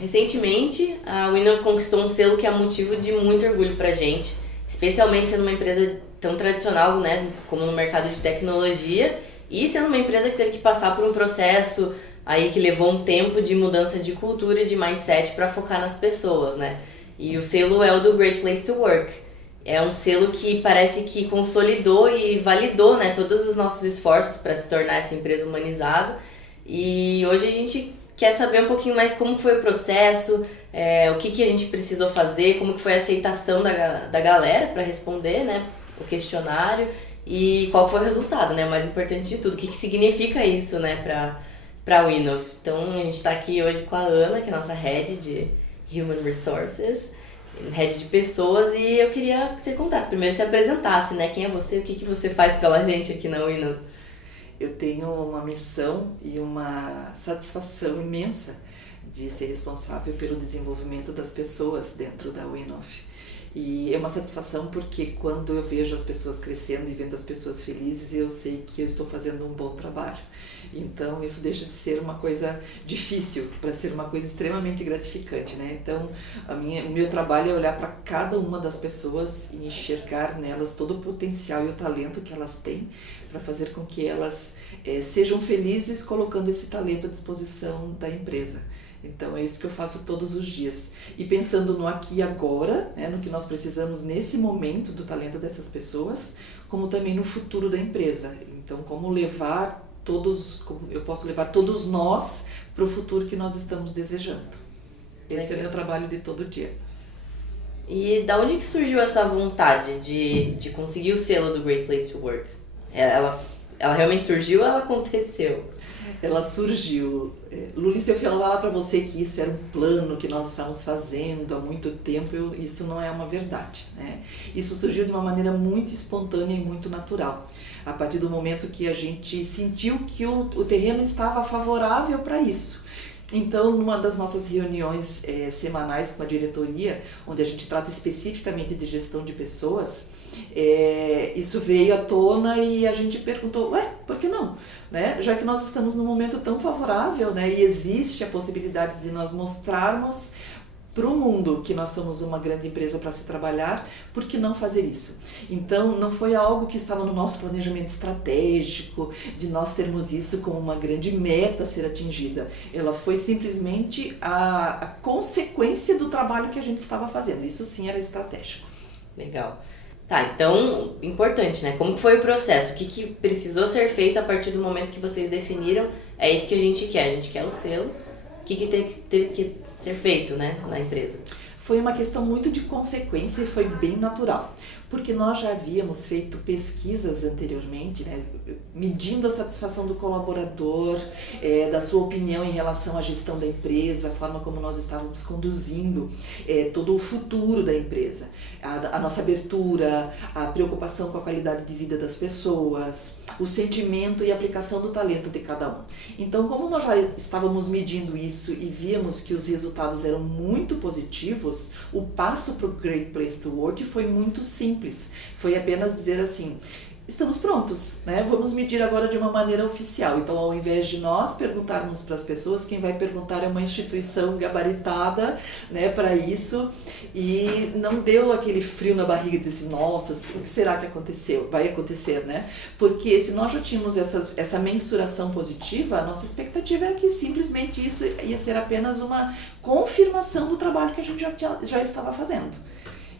recentemente a Winov conquistou um selo que é motivo de muito orgulho pra gente, especialmente sendo uma empresa tão tradicional, né, como no mercado de tecnologia, e sendo uma empresa que teve que passar por um processo aí que levou um tempo de mudança de cultura e de mindset para focar nas pessoas, né? E o selo é o do Great Place to Work. É um selo que parece que consolidou e validou, né, todos os nossos esforços para se tornar essa empresa humanizada. E hoje a gente quer saber um pouquinho mais como foi o processo, o que a gente precisou fazer, como que foi a aceitação da galera para responder, né, o questionário e qual foi o resultado, né, o mais importante de tudo, o que significa isso, né, para a Winov. Então a gente está aqui hoje com a Ana, que é a nossa Head de Human Resources, Head de Pessoas, e eu queria que você contasse, primeiro se apresentasse, né, quem é você, o que você faz pela gente aqui na Winov. Eu tenho uma missão e uma satisfação imensa de ser responsável pelo desenvolvimento das pessoas dentro da Winov. E é uma satisfação porque quando eu vejo as pessoas crescendo e vendo as pessoas felizes, eu sei que eu estou fazendo um bom trabalho. Então isso deixa de ser uma coisa difícil para ser uma coisa extremamente gratificante, né? Então o meu trabalho é olhar para cada uma das pessoas e enxergar nelas todo o potencial e o talento que elas têm para fazer com que elas sejam felizes colocando esse talento à disposição da empresa. Então é isso que eu faço todos os dias. E pensando no aqui e agora, né, no que nós precisamos nesse momento do talento dessas pessoas, como também no futuro da empresa. Então como eu posso levar todos nós para o futuro que nós estamos desejando. Esse é o meu trabalho de todo dia. E da onde que surgiu essa vontade de conseguir o selo do Great Place to Work? Ela realmente surgiu ou ela aconteceu? Ela surgiu. Luli, se eu falar para você que isso era um plano que nós estávamos fazendo há muito tempo, isso não é uma verdade, né? Isso surgiu de uma maneira muito espontânea e muito natural. A partir do momento que a gente sentiu que o terreno estava favorável para isso. Então, numa das nossas reuniões semanais com a diretoria, onde a gente trata especificamente de gestão de pessoas, isso veio à tona e a gente perguntou, por que não? Né? Já que nós estamos num momento tão favorável, né, e existe a possibilidade de nós mostrarmos para o mundo que nós somos uma grande empresa para se trabalhar, por que não fazer isso? Então não foi algo que estava no nosso planejamento estratégico, de nós termos isso como uma grande meta a ser atingida. Ela foi simplesmente a consequência do trabalho que a gente estava fazendo. Isso sim era estratégico. Legal. Tá, então, importante, né? Como foi o processo? O que precisou ser feito a partir do momento que vocês definiram? É isso que a gente quer o selo. O que teve que ser feito, né, na empresa? Foi uma questão muito de consequência e foi bem natural, porque nós já havíamos feito pesquisas anteriormente, né, medindo a satisfação do colaborador, da sua opinião em relação à gestão da empresa, a forma como nós estávamos conduzindo todo o futuro da empresa, a nossa abertura, a preocupação com a qualidade de vida das pessoas, o sentimento e a aplicação do talento de cada um. Então, como nós já estávamos medindo isso e víamos que os resultados eram muito positivos, o passo para o Great Place to Work foi muito simples. Foi apenas dizer assim, estamos prontos, né? Vamos medir agora de uma maneira oficial. Então, ao invés de nós perguntarmos para as pessoas, quem vai perguntar é uma instituição gabaritada, né, para isso. E não deu aquele frio na barriga de dizer assim, nossa, o que será que aconteceu? Vai acontecer, né? Porque se nós já tínhamos essa mensuração positiva, a nossa expectativa era que simplesmente isso ia ser apenas uma confirmação do trabalho que a gente já estava fazendo.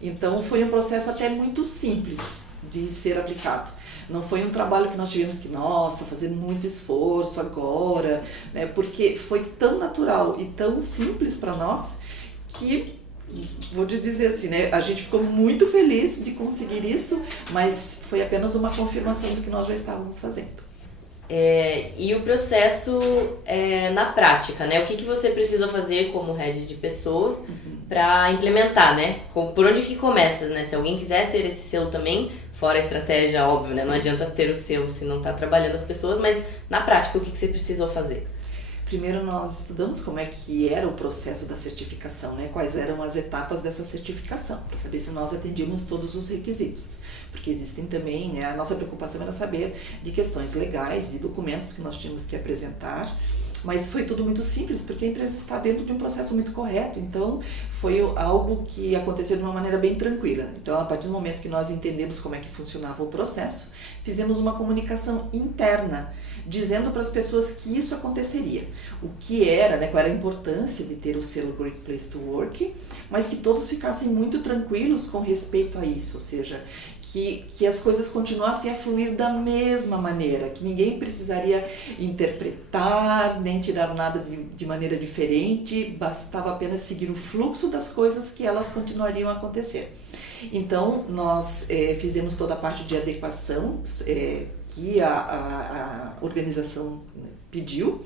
Então, foi um processo até muito simples de ser aplicado. Não foi um trabalho que nós tivemos que, fazer muito esforço agora, né? Porque foi tão natural e tão simples para nós que, vou te dizer assim, né? A gente ficou muito feliz de conseguir isso, mas foi apenas uma confirmação do que nós já estávamos fazendo. E o processo na prática, né? O que você precisou fazer como head de pessoas para implementar, né? Por onde que começa, né? Se alguém quiser ter esse selo também, fora a estratégia, óbvio, né? Não adianta ter o selo se não está trabalhando as pessoas, mas na prática, o que você precisou fazer? Primeiro nós estudamos como é que era o processo da certificação, né? Quais eram as etapas dessa certificação, para saber se nós atendíamos todos os requisitos. Porque existem também, né? A nossa preocupação era saber de questões legais, de documentos que nós tínhamos que apresentar, mas foi tudo muito simples, porque a empresa está dentro de um processo muito correto, então foi algo que aconteceu de uma maneira bem tranquila. Então, a partir do momento que nós entendemos como é que funcionava o processo, fizemos uma comunicação interna, dizendo para as pessoas que isso aconteceria, o que era, né, qual era a importância de ter o selo Great Place to Work, mas que todos ficassem muito tranquilos com respeito a isso, ou seja, que as coisas continuassem a fluir da mesma maneira, que ninguém precisaria interpretar, nem tirar nada de maneira diferente, bastava apenas seguir o fluxo das coisas que elas continuariam a acontecer. Então, nós fizemos toda a parte de adequação que a organização pediu,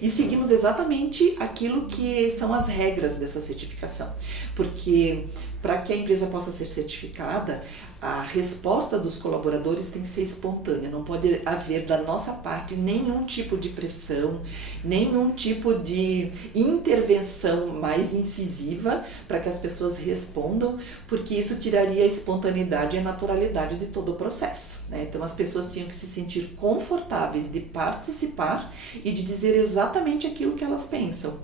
e seguimos exatamente aquilo que são as regras dessa certificação, porque para que a empresa possa ser certificada, a resposta dos colaboradores tem que ser espontânea, não pode haver da nossa parte nenhum tipo de pressão, nenhum tipo de intervenção mais incisiva para que as pessoas respondam, porque isso tiraria a espontaneidade e a naturalidade de todo o processo, né? Então as pessoas tinham que se sentir confortáveis de participar e de dizer exatamente aquilo que elas pensam.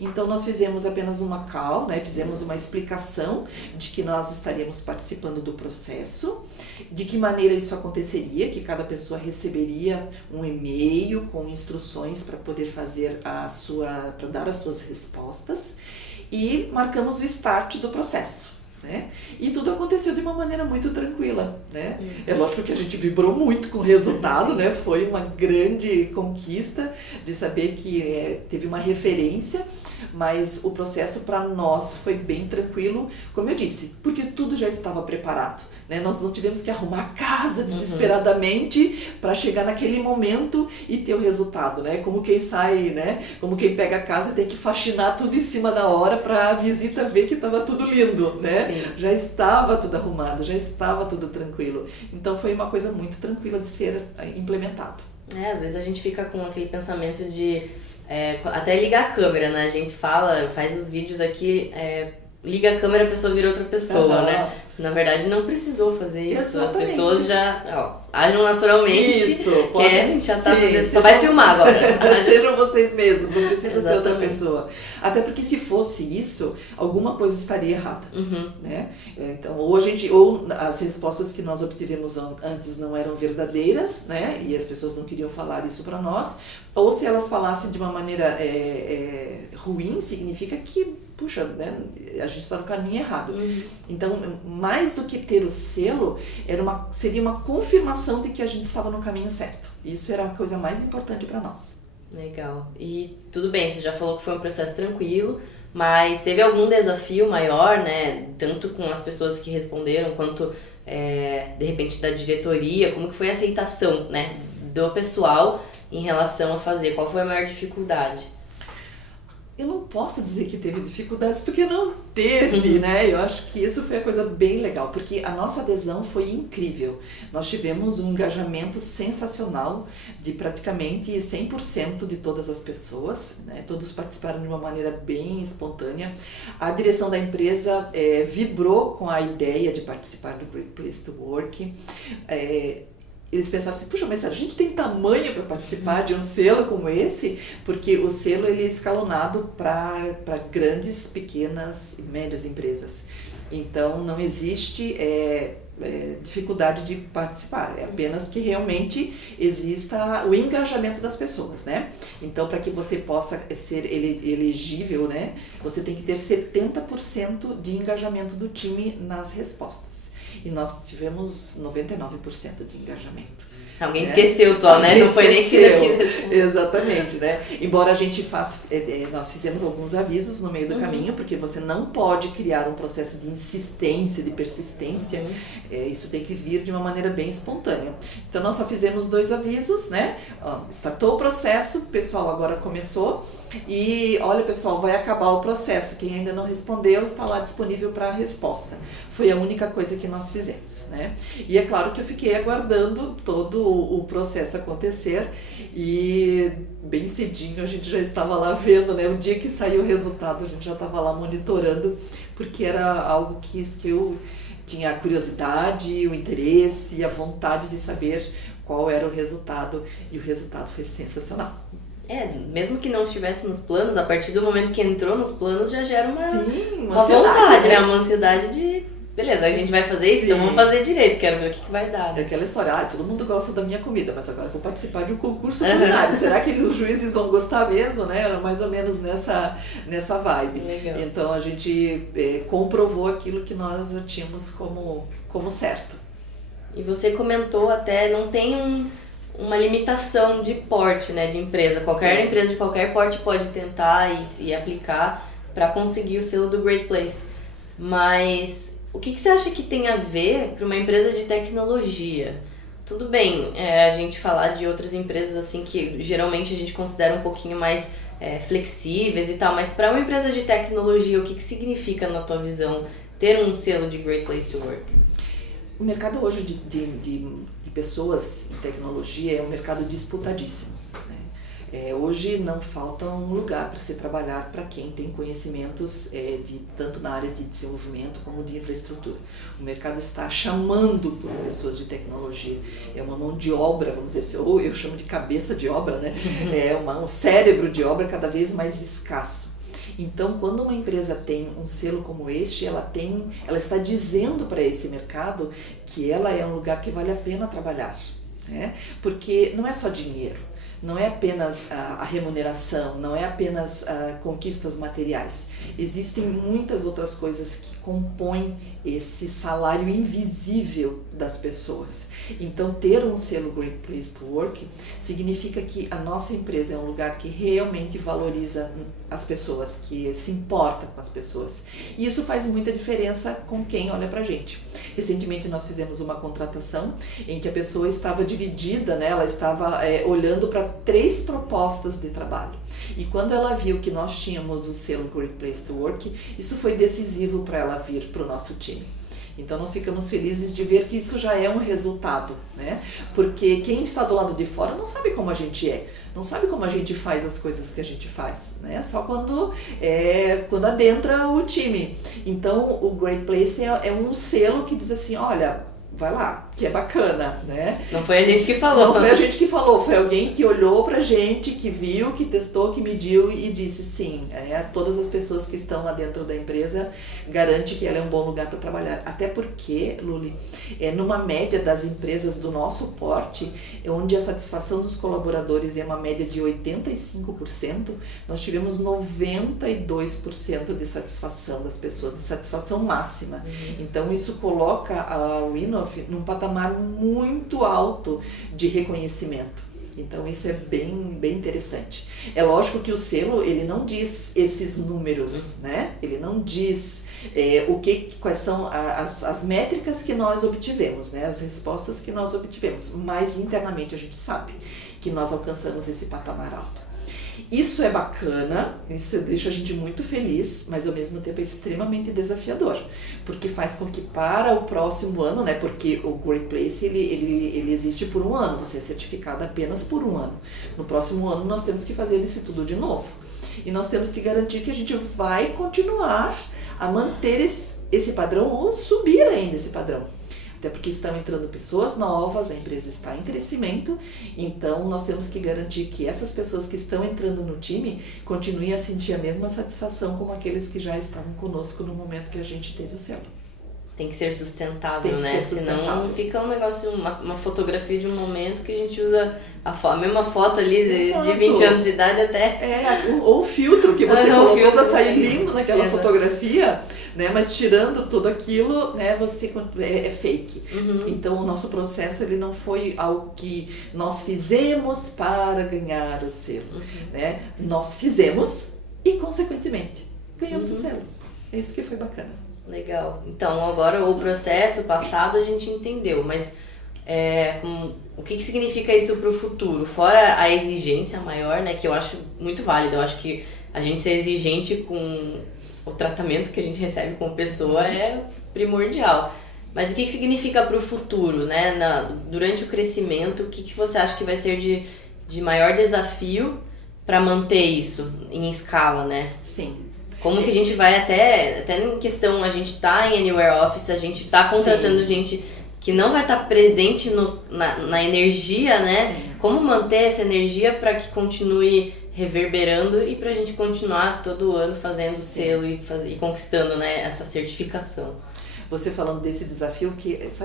Então nós fizemos apenas uma call, né? Fizemos uma explicação de que nós estaríamos participando do processo, de que maneira isso aconteceria, que cada pessoa receberia um e-mail com instruções para poder fazer para dar as suas respostas, e marcamos o start do processo, né? E tudo aconteceu de uma maneira muito tranquila, né? É lógico que a gente vibrou muito com o resultado, né? Foi uma grande conquista de saber que teve uma referência, mas o processo para nós foi bem tranquilo, como eu disse, porque tudo já estava preparado, né? Nós não tivemos que arrumar a casa desesperadamente para chegar naquele momento e ter o resultado, né? Como quem sai, né? Como quem pega a casa e tem que faxinar tudo em cima da hora para a visita ver que estava tudo lindo, né? Sim. Já estava tudo arrumado, já estava tudo tranquilo. Então foi uma coisa muito tranquila de ser implementado. Às vezes a gente fica com aquele pensamento de até ligar a câmera, né? A gente faz os vídeos aqui, liga a câmera, a pessoa vira outra pessoa, né? Na verdade não precisou fazer isso. Exatamente. As pessoas já agem naturalmente. Isso, que a gente já tá fazendo, só vai filmar agora. Sejam vocês mesmos, não precisa ser outra pessoa. Até porque se fosse isso, alguma coisa estaria errada, né? Então, ou as respostas que nós obtivemos antes não eram verdadeiras, né? E as pessoas não queriam falar isso para nós, ou se elas falassem de uma maneira ruim, significa que, puxa, né, a gente está no caminho errado. Então, mais do que ter o selo, seria uma confirmação de que a gente estava no caminho certo. Isso era a coisa mais importante para nós. Legal. E tudo bem, você já falou que foi um processo tranquilo, mas teve algum desafio maior, né? Tanto com as pessoas que responderam, quanto de repente da diretoria, como que foi a aceitação, né, do pessoal em relação a fazer? Qual foi a maior dificuldade? Eu não posso dizer que teve dificuldades, porque não teve, né? Eu acho que isso foi a coisa bem legal, porque a nossa adesão foi incrível. Nós tivemos um engajamento sensacional de praticamente 100% de todas as pessoas, né? Todos participaram de uma maneira bem espontânea. A direção da empresa vibrou com a ideia de participar do Great Place to Work. Eles pensaram assim, puxa, mas a gente tem tamanho para participar de um selo como esse? Porque o selo ele é escalonado para grandes, pequenas e médias empresas. Então, não existe dificuldade de participar, é apenas que realmente exista o engajamento das pessoas, né? Então, para que você possa ser elegível, né, você tem que ter 70% de engajamento do time nas respostas. E nós tivemos 99% de engajamento. Alguém esqueceu só, né? Não foi nem que... Exatamente, né? Embora a gente nós fizemos alguns avisos no meio do caminho, porque você não pode criar um processo de insistência, de persistência. Isso tem que vir de uma maneira bem espontânea. Então, nós só fizemos 2 avisos, né? Startou o processo, o pessoal agora começou. E, olha, pessoal, vai acabar o processo. Quem ainda não respondeu está lá disponível para a resposta. Foi a única coisa que nós fizemos, né? E é claro que eu fiquei aguardando todo o processo acontecer e bem cedinho a gente já estava lá vendo, né? O dia que saiu o resultado a gente já estava lá monitorando, porque era algo que eu tinha a curiosidade, o interesse e a vontade de saber qual era o resultado, e o resultado foi sensacional. mesmo que não estivesse nos planos, a partir do momento que entrou nos planos já gera uma ansiedade, vontade, né? Uma ansiedade de, beleza, a gente vai fazer isso, então vamos fazer direito, quero ver o que vai dar. É aquela história, todo mundo gosta da minha comida, mas agora eu vou participar de um concurso culinário. Será que os juízes vão gostar mesmo, né? Era mais ou menos nessa vibe. Legal. Então a gente comprovou aquilo que nós já tínhamos como certo. E você comentou até, não tem uma limitação de porte, né, de empresa. Qualquer empresa de qualquer porte pode tentar e aplicar para conseguir o selo do Great Place. Mas o que você acha que tem a ver para uma empresa de tecnologia? Tudo bem, a gente falar de outras empresas assim que geralmente a gente considera um pouquinho mais flexíveis e tal, mas para uma empresa de tecnologia, o que significa, na tua visão, ter um selo de Great Place to Work? O mercado hoje de pessoas em tecnologia é um mercado disputadíssimo, né? Hoje não falta um lugar para se trabalhar para quem tem conhecimentos tanto na área de desenvolvimento como de infraestrutura. O mercado está chamando por pessoas de tecnologia. É uma mão de obra, vamos dizer assim, ou eu chamo de cabeça de obra, né? É um cérebro de obra cada vez mais escasso. Então, quando uma empresa tem um selo como este, ela está dizendo para esse mercado que ela é um lugar que vale a pena trabalhar, né? Porque não é só dinheiro, não é apenas a remuneração, não é apenas conquistas materiais. Existem muitas outras coisas que compõem esse salário invisível das pessoas. Então, ter um selo Great Place to Work significa que a nossa empresa é um lugar que realmente valoriza as pessoas, que se importa com as pessoas. E isso faz muita diferença com quem olha pra gente. Recentemente nós fizemos uma contratação em que a pessoa estava dividida, né? Ela estava olhando para 3 propostas de trabalho. E quando ela viu que nós tínhamos o selo Great Place to Work, isso foi decisivo para ela vir para o nosso time. Então nós ficamos felizes de ver que isso já é um resultado, né? Porque quem está do lado de fora não sabe como a gente não sabe como a gente faz as coisas que a gente faz, né? Só quando adentra o time. Então o Great Place é um selo que diz assim, olha, vai lá, que é bacana, né? Não foi a gente que falou. Não foi a gente que falou, foi alguém que olhou pra gente, que viu, que testou, que mediu e disse sim, todas as pessoas que estão lá dentro da empresa garante que ela é um bom lugar para trabalhar. Até porque, Luli, numa média das empresas do nosso porte, onde a satisfação dos colaboradores é uma média de 85%, nós tivemos 92% de satisfação das pessoas, de satisfação máxima. Então isso coloca a Winoff num patamar muito alto de reconhecimento. Então isso é bem interessante. É lógico que o selo, ele não diz esses números, né? Ele não diz quais são as métricas que nós obtivemos, né? As respostas que nós obtivemos, mas internamente a gente sabe que nós alcançamos esse patamar alto. Isso é bacana, isso deixa a gente muito feliz, mas ao mesmo tempo é extremamente desafiador, porque faz com que para o próximo ano, né, porque o Great Place ele existe por um ano, você é certificado apenas por um ano. No próximo ano nós temos que fazer isso tudo de novo. E nós temos que garantir que a gente vai continuar a manter esse padrão ou subir ainda esse padrão. Até porque estão entrando pessoas novas, a empresa está em crescimento, então nós temos que garantir que essas pessoas que estão entrando no time continuem a sentir a mesma satisfação como aqueles que já estavam conosco no momento que a gente teve o selo. Tem que ser sustentável, né? Senão fica um negócio, uma fotografia de um momento que a gente usa a mesma foto ali de 20 anos de idade até... ou o filtro que você colocou para sair lindo naquela fotografia, né? Mas tirando tudo aquilo, né? Você é fake. Então o nosso processo ele não foi algo que nós fizemos para ganhar o selo, né? Nós fizemos e consequentemente ganhamos o selo. É isso que foi bacana. Legal. Então, agora o processo passado a gente entendeu, mas o que significa isso para o futuro? Fora a exigência maior, né, que eu acho muito válido. Eu acho que a gente ser exigente com o tratamento que a gente recebe como pessoa é primordial. Mas o que significa para o futuro, né? Durante o crescimento, o que você acha que vai ser de maior desafio para manter isso em escala, né? Sim. Como que a gente vai até em questão, a gente tá em Anywhere Office, a gente tá contratando gente que não vai estar presente na energia, né? Sim. Como manter essa energia para que continue reverberando e pra gente continuar todo ano fazendo selo e conquistando, né, essa certificação. Você falando desse desafio,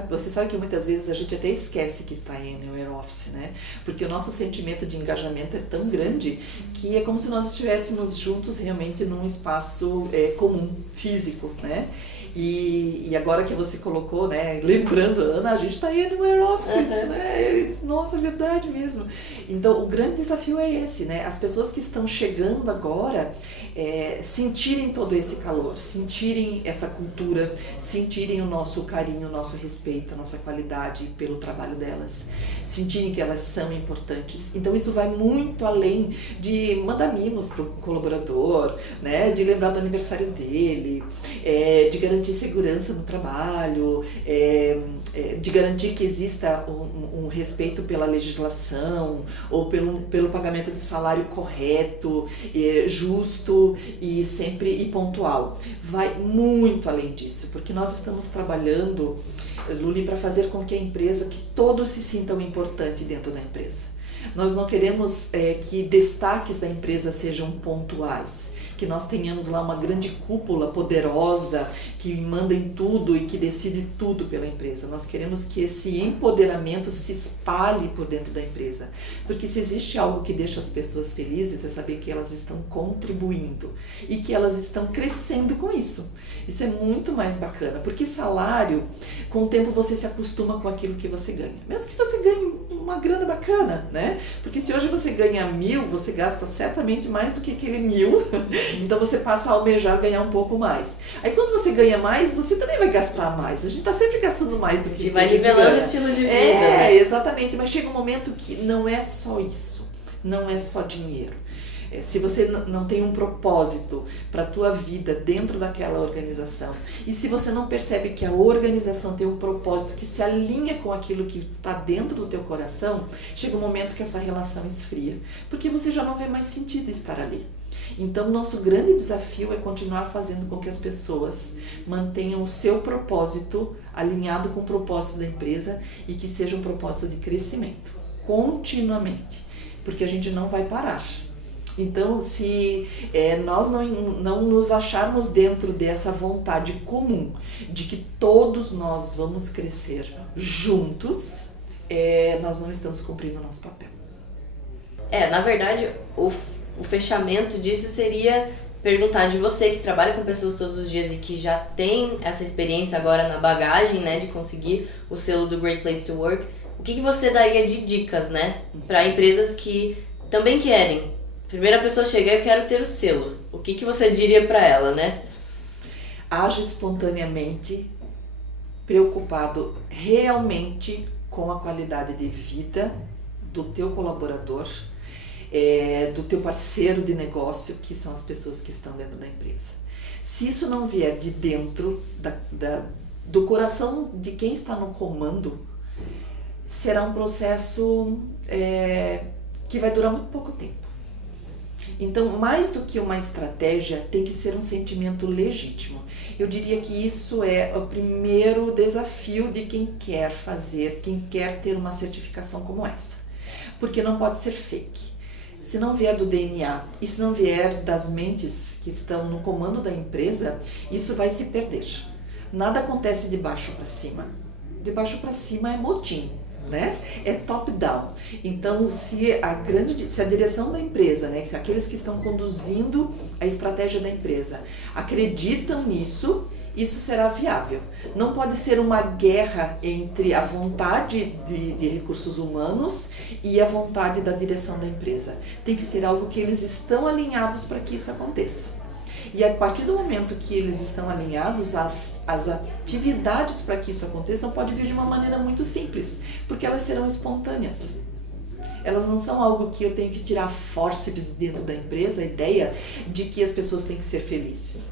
você sabe que muitas vezes a gente até esquece que está em Anywhere Office, né? Porque o nosso sentimento de engajamento é tão grande que é como se nós estivéssemos juntos realmente num espaço comum, físico, né? E agora que você colocou, né, lembrando, Ana, a gente está em Anywhere Office, né? Nossa, é verdade mesmo. Então, o grande desafio é esse, né? As pessoas que estão chegando agora sentirem todo esse calor, sentirem essa cultura, sentirem o nosso carinho, o nosso respeito, a nossa qualidade pelo trabalho delas, sentirem que elas são importantes. Então, isso vai muito além de mandar mimos para o colaborador, né? De lembrar do aniversário dele, de garantir segurança no trabalho, de garantir que exista um respeito pela legislação ou pelo pagamento de salário correto, justo e sempre pontual. Vai muito além disso, porque nós estamos trabalhando, Luli, para fazer com que a empresa, que todos se sintam importantes dentro da empresa. Nós não queremos que destaques da empresa sejam pontuais, que nós tenhamos lá uma grande cúpula poderosa que manda em tudo e que decide tudo pela empresa. Nós queremos que esse empoderamento se espalhe por dentro da empresa, porque se existe algo que deixa as pessoas felizes é saber que elas estão contribuindo e que elas estão crescendo com isso. Isso é muito mais bacana, porque salário, com o tempo você se acostuma com aquilo que você ganha, mesmo que você ganhe uma grana bacana, né? Porque se hoje você ganha 1.000, você gasta certamente mais do que aquele 1.000, então você passa a almejar ganhar um pouco mais. Aí quando você ganha mais, você também vai gastar mais. A gente tá sempre gastando mais do que a gente vai nivelando o estilo de vida. Né? Exatamente, mas chega um momento que não é só isso, não é só dinheiro. Se você não tem um propósito para a tua vida dentro daquela organização, e se você não percebe que a organização tem um propósito que se alinha com aquilo que está dentro do teu coração, chega um momento que essa relação esfria, porque você já não vê mais sentido estar ali. Então, nosso grande desafio é continuar fazendo com que as pessoas mantenham o seu propósito alinhado com o propósito da empresa e que seja um propósito de crescimento, continuamente, porque a gente não vai parar. Então, se nós não nos acharmos dentro dessa vontade comum de que todos nós vamos crescer juntos, nós não estamos cumprindo o nosso papel. Na verdade, o fechamento disso seria perguntar de você que trabalha com pessoas todos os dias e que já tem essa experiência agora na bagagem, né, de conseguir o selo do Great Place to Work, o que você daria de dicas, né, para empresas que também querem? Primeira pessoa chega, eu quero ter o selo. O que você diria para ela, né? Age espontaneamente, preocupado realmente com a qualidade de vida do teu colaborador, do teu parceiro de negócio, que são as pessoas que estão dentro da empresa. Se isso não vier de dentro do coração de quem está no comando, será um processo que vai durar muito pouco tempo. Então, mais do que uma estratégia, tem que ser um sentimento legítimo. Eu diria que isso é o primeiro desafio de quem quer fazer, quem quer ter uma certificação como essa. Porque não pode ser fake. Se não vier do DNA e se não vier das mentes que estão no comando da empresa, isso vai se perder. Nada acontece de baixo para cima. De baixo para cima é motim. Né? É top-down. Então, se a direção da empresa, né, aqueles que estão conduzindo a estratégia da empresa, acreditam nisso, isso será viável. Não pode ser uma guerra entre a vontade de recursos humanos e a vontade da direção da empresa. Tem que ser algo que eles estão alinhados para que isso aconteça. E a partir do momento que eles estão alinhados, as atividades para que isso aconteça podem vir de uma maneira muito simples, porque elas serão espontâneas. Elas não são algo que eu tenho que tirar fórceps dentro da empresa, a ideia de que as pessoas têm que ser felizes.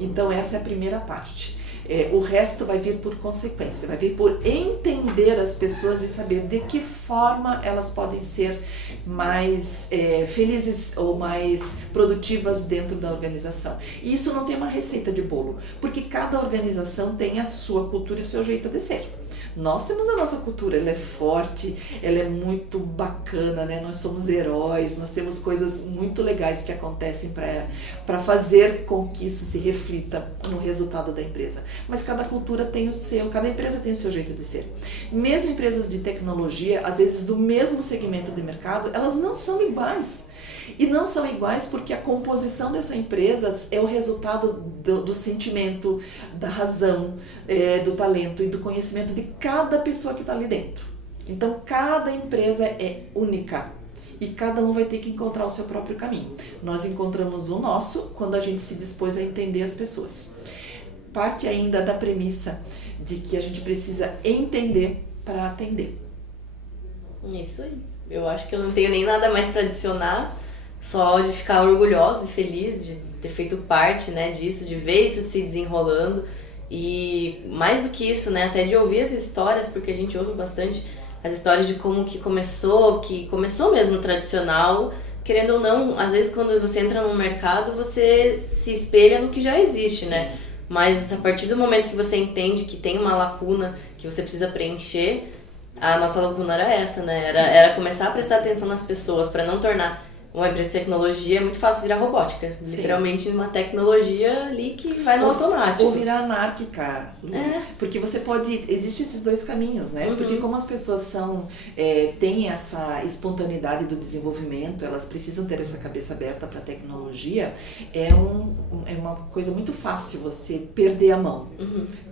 Então essa é a primeira parte. O resto vai vir por consequência, vai vir por entender as pessoas e saber de que forma elas podem ser mais felizes ou mais produtivas dentro da organização. E isso não tem uma receita de bolo, porque cada organização tem a sua cultura e o seu jeito de ser. Nós temos a nossa cultura, ela é forte, ela é muito bacana, né? Nós somos heróis, nós temos coisas muito legais que acontecem para fazer com que isso se reflita no resultado da empresa. Mas cada cultura tem o seu, cada empresa tem o seu jeito de ser. Mesmo empresas de tecnologia, às vezes do mesmo segmento de mercado, elas não são iguais. E não são iguais porque a composição dessa empresa é o resultado do sentimento, da razão, do talento e do conhecimento de cada pessoa que está ali dentro. Então, cada empresa é única e cada um vai ter que encontrar o seu próprio caminho. Nós encontramos o nosso quando a gente se dispôs a entender as pessoas. Parte ainda da premissa de que a gente precisa entender para atender. Isso aí. Eu acho que eu não tenho nem nada mais para adicionar. Só de ficar orgulhosa e feliz de ter feito parte, né, disso, de ver isso se desenrolando e mais do que isso, né, até de ouvir as histórias, porque a gente ouve bastante as histórias de como que começou mesmo tradicional, querendo ou não, às vezes quando você entra no mercado você se espelha no que já existe, né, mas a partir do momento que você entende que tem uma lacuna que você precisa preencher, a nossa lacuna era essa, né, era começar a prestar atenção nas pessoas para não tornar uma empresa de tecnologia. É muito fácil virar robótica. Sim. Literalmente uma tecnologia ali que vai no automático. Ou virar anárquica. Porque você pode... Existem esses dois caminhos, né? Porque como as pessoas têm essa espontaneidade do desenvolvimento, elas precisam ter essa cabeça aberta para a tecnologia, é uma coisa muito fácil você perder a mão.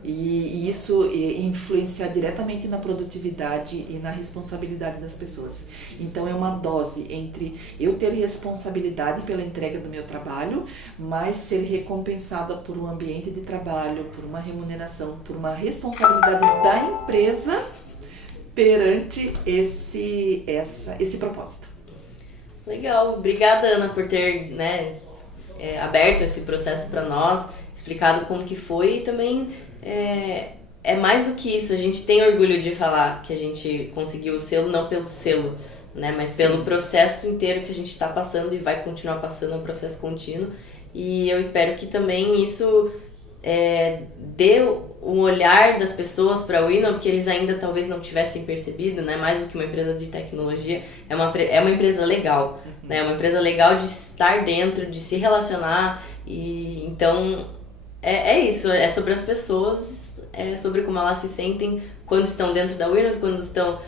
E isso influenciar diretamente na produtividade e na responsabilidade das pessoas. Então é uma dose entre eu ter responsabilidade pela entrega do meu trabalho, mas ser recompensada por um ambiente de trabalho, por uma remuneração, por uma responsabilidade da empresa perante esse propósito. Legal, obrigada, Ana, por ter, né, aberto esse processo para nós, explicado como que foi e também é mais do que isso, a gente tem orgulho de falar que a gente conseguiu o selo, não pelo selo, né, mas pelo processo inteiro que a gente está passando e vai continuar passando, é um processo contínuo. E eu espero que também isso dê um olhar das pessoas para o Inov que eles ainda talvez não tivessem percebido, né, mais do que uma empresa de tecnologia, é uma empresa legal, né, é uma empresa legal de estar dentro, de se relacionar, e então é isso, é sobre as pessoas, é sobre como elas se sentem quando estão dentro da Inov, quando estão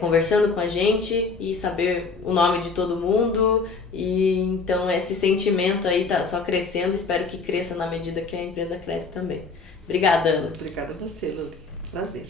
conversando com a gente e saber o nome de todo mundo. E então esse sentimento aí tá só crescendo, espero que cresça na medida que a empresa cresce também. Obrigada, Ana. Obrigada a você, Lu. Prazer.